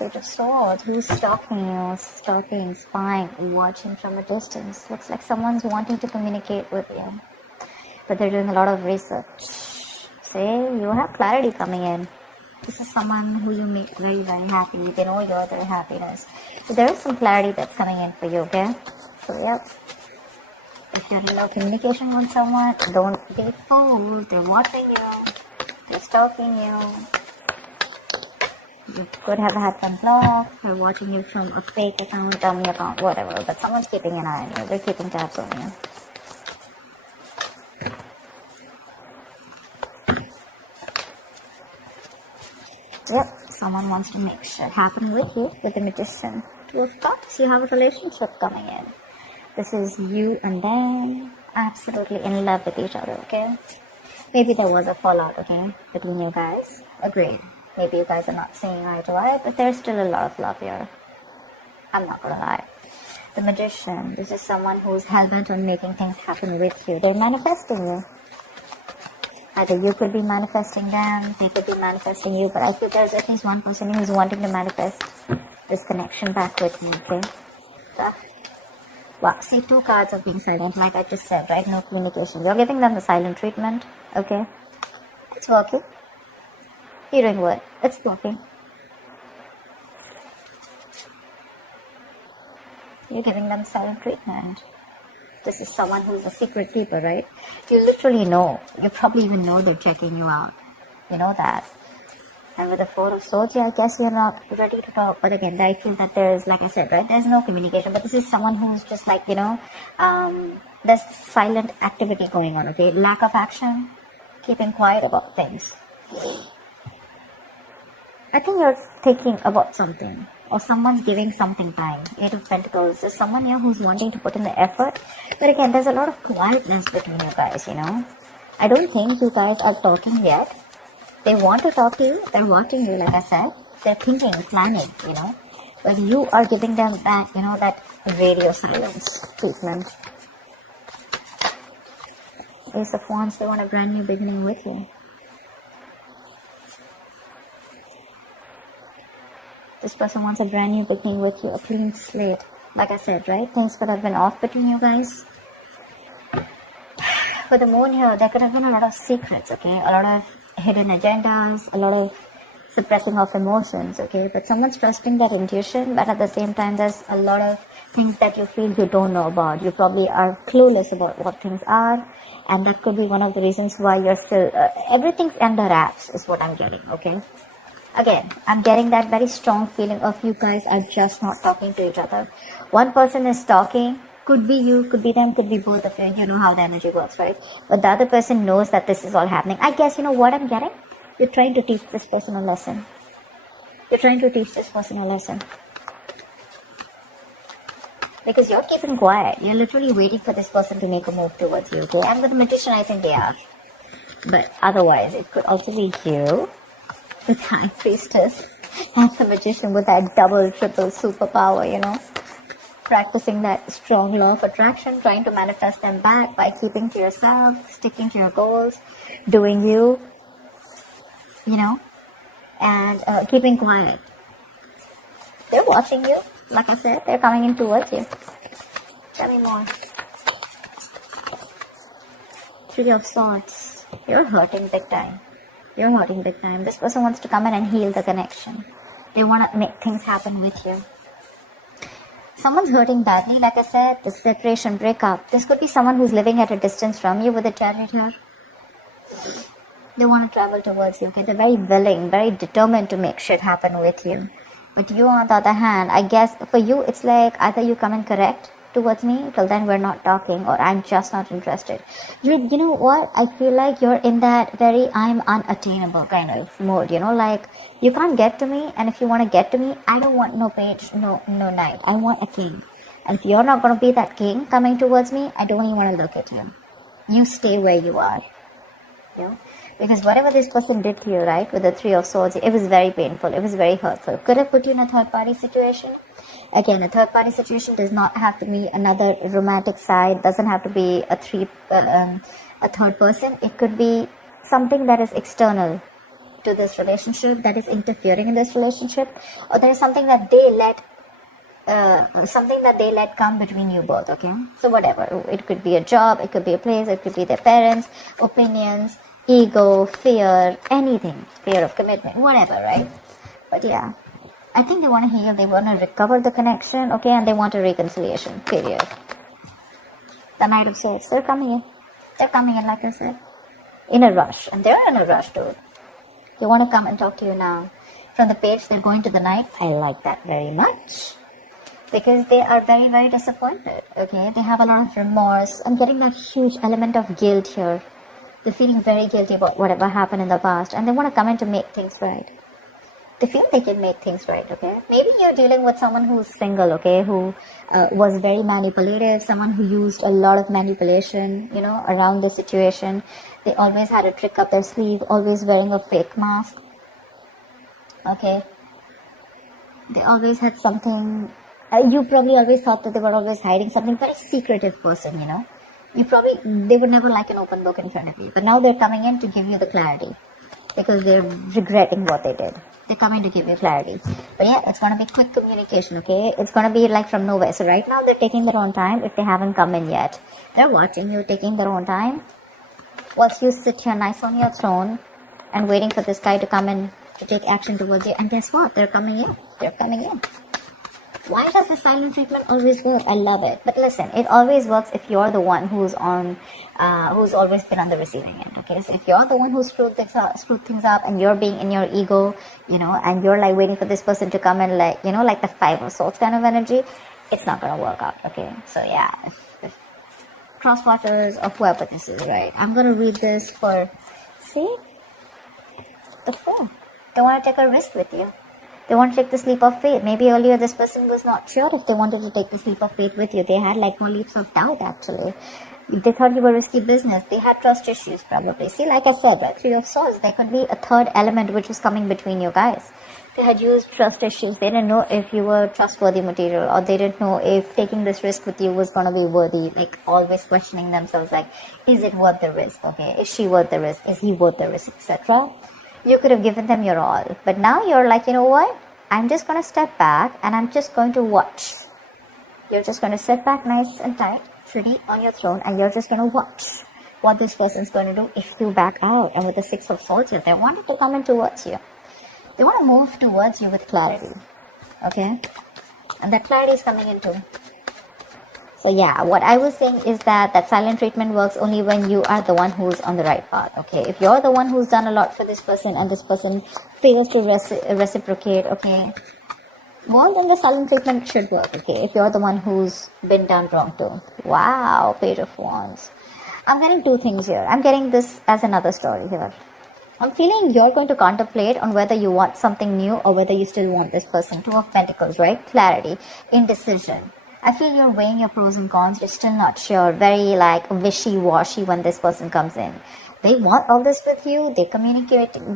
Page of Swords. Who's stalking you? Stalking, spying, watching from a distance. Looks like someone's wanting to communicate with you, but they're doing a lot of research. Say, you have clarity coming in. This is someone who you make very, very happy. They know you're their happiness. So there is some clarity that's coming in for you, okay? So, yep. If you're in no communication with someone, don't be fooled. They're watching you. They're stalking you. You could have had some block. They're watching you from a fake account, dummy account, whatever. But someone's keeping an eye on you. They're keeping tabs on you. Yep, someone wants to make shit happen with you, with the Magician. Two of Cups, you have a relationship coming in. This is you and them, absolutely in love with each other, okay? Maybe there was a fallout, okay, between you guys. Agreed. Maybe you guys are not seeing eye to eye, but there's still a lot of love here. I'm not gonna lie. The Magician, this is someone who's hell-bent on making things happen with you. They're manifesting you. Either you could be manifesting them, they could be manifesting you, but I feel there's at least one person who's wanting to manifest this connection back with you, okay? So, wow, see, 2 cards of being silent, like I just said, right? No communication. You're giving them the silent treatment, okay? It's working. You're doing what? It's working. You're giving them silent treatment. This is someone who's a secret keeper, right? You literally know. You probably even know they're checking you out. You know that. And with the 4 of Swords, yeah, I guess you're not ready to talk. But again, I feel that there's, like I said, right? There's no communication. But this is someone who's just like, you know, there's silent activity going on, okay? Lack of action. Keeping quiet about things. I think you're thinking about something. Or someone's giving something time. 8 of Pentacles. There's someone here who's wanting to put in the effort. But again, there's a lot of quietness between you guys, you know. I don't think you guys are talking yet. They want to talk to you. They're watching you, like I said. They're thinking, planning, you know. But you are giving them that, you know, that radio silence treatment. Ace of Wands, they want a brand new beginning with you. This person wants a brand new beginning with you, a clean slate. Like I said, right? Things could have been off between you guys. For the moon here, there could have been a lot of secrets, okay? A lot of hidden agendas, a lot of suppressing of emotions, okay? But someone's trusting that intuition, but at the same time, there's a lot of things that you feel you don't know about. You probably are clueless about what things are, and that could be one of the reasons why you're still... everything's under wraps is what I'm getting, okay? Again, I'm getting that very strong feeling of you guys are just not talking to each other. One person is talking, could be you, could be them, could be both of you. You know how the energy works, right? But the other person knows that this is all happening. I guess, you know what I'm getting? You're trying to teach this person a lesson. You're trying to teach this person a lesson. Because you're keeping quiet. You're literally waiting for this person to make a move towards you, okay? And with the Magician, I think they are. But otherwise, it could also be you. The High Priestess and the Magician with that double, triple superpower, you know. Practicing that strong law of attraction, trying to manifest them back by keeping to yourself, sticking to your goals, doing you, you know, and keeping quiet. They're watching you. Like I said, they're coming in towards you. Tell me more. 3 of Swords. You're hurting big time. You're hurting big time. This person wants to come in and heal the connection. They want to make things happen with you. Someone's hurting badly, like I said, the separation, breakup. This could be someone who's living at a distance from you with a chariot here. They want to travel towards you, okay? They're very willing, very determined to make shit happen with you. But you, on the other hand, I guess for you, it's like either you come in correct towards me, till then we're not talking, or I'm just not interested. You know what? I feel like you're in that very I'm unattainable kind of mode, you know, like you can't get to me, and if you want to get to me, I don't want no page, no knight. I want a king. And if you're not going to be that king coming towards me, I don't even want to look at you. You stay where you are. You know? Because whatever this person did to you, right, with the 3 of Swords, it was very painful. It was very hurtful. Could have put you in a third-party situation. Again, a third-party situation does not have to be another romantic side. Doesn't have to be a third person. It could be something that is external. to this relationship, that is interfering in this relationship, or there is something that they let come between you both, okay? So whatever, it could be a job, it could be a place, it could be their parents, opinions, ego, fear, anything, fear of commitment, whatever, right? But yeah, I think they want to heal, they want to recover the connection, okay, and they want a reconciliation, period. The Knight of Swords, they're coming in. They're coming in, like I said, in a rush, and they're in a rush, dude. They want to come and talk to you now. From the Page, they're going to the Knight. I like that very much. Because they are very, very disappointed, okay? They have a lot of remorse. I'm getting that huge element of guilt here. They're feeling very guilty about whatever happened in the past, and they want to come in to make things right. They feel they can make things right, okay? Maybe you're dealing with someone who's single, okay? Who was very manipulative, someone who used a lot of manipulation, you know, around the situation. They always had a trick up their sleeve, always wearing a fake mask, okay? They always had something... you probably always thought that they were always hiding something, very secretive person, you know. They would never like an open book in front of you. But now they're coming in to give you the clarity because they're regretting what they did. They're coming to give you clarity. But yeah, it's going to be quick communication, okay? It's going to be like from nowhere. So right now they're taking their own time if they haven't come in yet. They're watching you taking their own time whilst you sit here nice on your throne and waiting for this guy to come in to take action towards you. And guess what? They're coming in. They're coming in. Why does the silent treatment always work? I love it. But listen, it always works if you're the one who's always been on the receiving end, okay? So if you're the one who screwed things up and you're being in your ego, you know, and you're like waiting for this person to come in like, you know, like the Five of Swords kind of energy, it's not going to work out, okay? So yeah, if crosswatchers or whoever this is, right? I'm going to read this for, see? The Fool. They want to take a risk with you. They want to take the leap of faith. Maybe earlier this person was not sure if they wanted to take this leap of faith with you. They had like more leaps of doubt actually. They thought you were risky business. They had trust issues probably. See, like I said, right? Three of Swords, there could be a third element which was coming between you guys. They had used trust issues. They didn't know if you were trustworthy material, or they didn't know if taking this risk with you was going to be worthy. Like always questioning themselves like, is it worth the risk? Okay, is she worth the risk? Is he worth the risk? Etc. You could have given them your all. But now you're like, you know what? I'm just going to step back and I'm just going to watch. You're just going to sit back nice and tight, pretty on your throne, and you're just going to watch what this person's going to do if you back out. And with the Six of Swords here, they wanted to come in towards you. They want to move towards you with clarity. Okay? And that clarity is coming in too. So yeah, what I was saying is that silent treatment works only when you are the one who's on the right path, okay? If you're the one who's done a lot for this person and this person fails to reciprocate, okay? Well, then the silent treatment should work, okay? If you're the one who's been done wrong too. Wow, Page of Wands. I'm getting two things here. I'm getting this as another story here. I'm feeling you're going to contemplate on whether you want something new or whether you still want this person. Two of Pentacles, right? Clarity, indecision. I feel you're weighing your pros and cons. You're still not sure. Very like wishy-washy when this person comes in. They want all this with you. They're communicating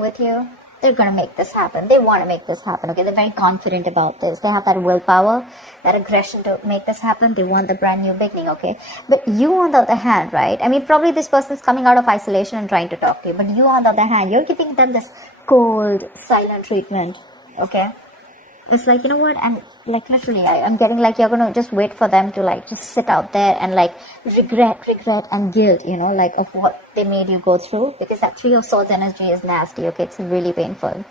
with you. They're going to make this happen. They want to make this happen. Okay, they're very confident about this. They have that willpower, that aggression to make this happen. They want the brand new beginning. Okay, but you on the other hand, right? I mean, probably this person's coming out of isolation and trying to talk to you. But you on the other hand, you're giving them this cold, silent treatment. Okay. It's like, you know what, I'm like literally, I'm getting like you're going to just wait for them to like just sit out there and like regret and guilt, you know, like of what they made you go through, because that Three of Swords energy is nasty, okay, it's really painful.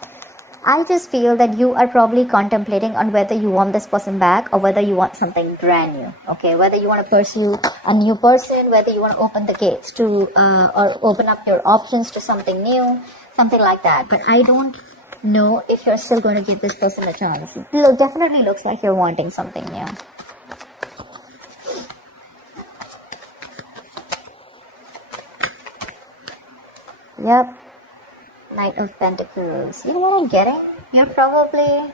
I just feel that you are probably contemplating on whether you want this person back or whether you want something brand new, okay, whether you want to pursue a new person, whether you want to open the gates to, or open up your options to something new, something like that. But I don't know if you're still going to give this person a chance. It definitely looks like you're wanting something new. Yep. Knight of Pentacles. You know what I'm getting? You're probably...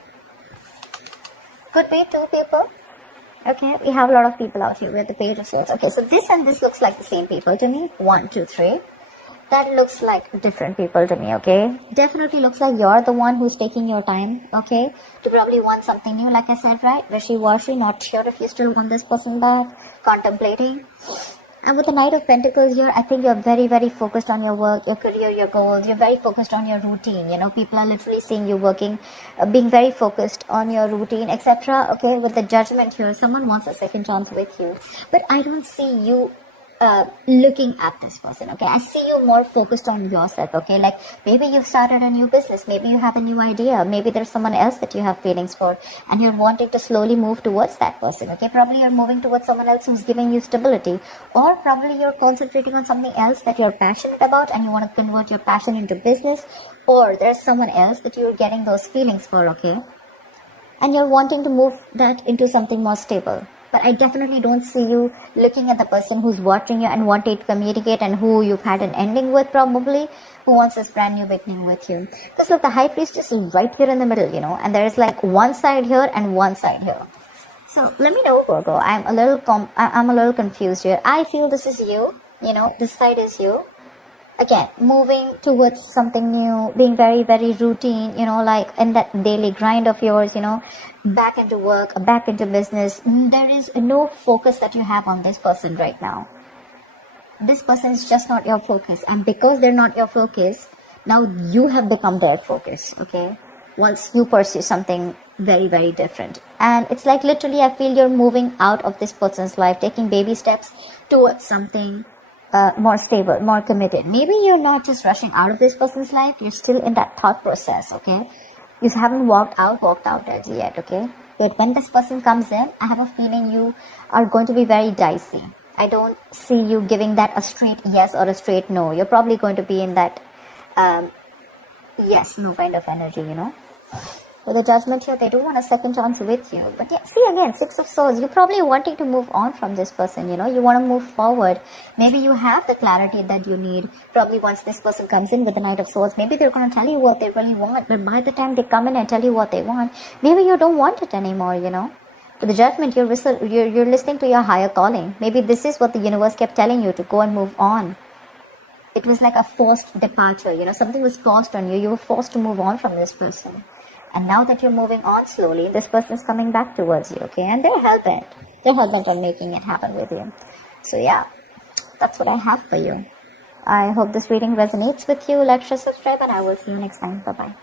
could be two people. Okay, we have a lot of people out here. We have the Page of Swords. Okay, so this and this looks like the same people to me. 1, 2, 3. That looks like different people to me, okay? Definitely looks like you're the one who's taking your time, okay? To probably want something new, like I said, right? Wishy-washy, not sure if you still want this person back, contemplating. And with the Knight of Pentacles here, I think you're very, very focused on your work, your career, your goals. You're very focused on your routine. You know, people are literally seeing you working, being very focused on your routine, etc. Okay, with the Judgment here, someone wants a second chance with you. But I don't see you looking at this person. Okay, I see you more focused on yourself. Okay, like maybe you've started a new business, maybe you have a new idea, maybe there's someone else that you have feelings for, and you're wanting to slowly move towards that person. Okay, probably you're moving towards someone else who's giving you stability, or probably you're concentrating on something else that you're passionate about and you want to convert your passion into business, or there's someone else that you're getting those feelings for. Okay, and you're wanting to move that into something more stable. But I definitely don't see you looking at the person who's watching you and wanting to communicate, and who you've had an ending with, probably, who wants this brand new beginning with you. Because look, the High Priestess is right here in the middle, you know, and there is like one side here and one side here. So let me know, Virgo. I'm a little confused here. I feel this is you, you know, this side is you. Again, moving towards something new, being very, very routine, you know, like in that daily grind of yours, you know, back into work, back into business. There is no focus that you have on this person right now. This person is just not your focus. And because they're not your focus, now you have become their focus, okay? Once you pursue something very, very different. And it's like literally, I feel you're moving out of this person's life, taking baby steps towards something more stable, more committed. Maybe you're not just rushing out of this person's life, you're still in that thought process, okay? You haven't walked out as yet, okay? But when this person comes in, I have a feeling you are going to be very dicey. I don't see you giving that a straight yes or a straight no. You're probably going to be in that yes, no kind of energy, you know? With the Judgment here, they do want a second chance with you. But yeah, see again, Six of Swords. You're probably wanting to move on from this person, you know. You want to move forward. Maybe you have the clarity that you need. Probably once this person comes in with the Knight of Swords, maybe they're going to tell you what they really want. But by the time they come in and tell you what they want, maybe you don't want it anymore, you know. With the Judgment, you're listening to your higher calling. Maybe this is what the universe kept telling you, to go and move on. It was like a forced departure, you know. Something was forced on you. You were forced to move on from this person. And now that you're moving on slowly, this person is coming back towards you, okay? And they're hell-bent. They're hell-bent on making it happen with you. So yeah, that's what I have for you. I hope this reading resonates with you. Like, share, subscribe, and I will see you next time. Bye-bye.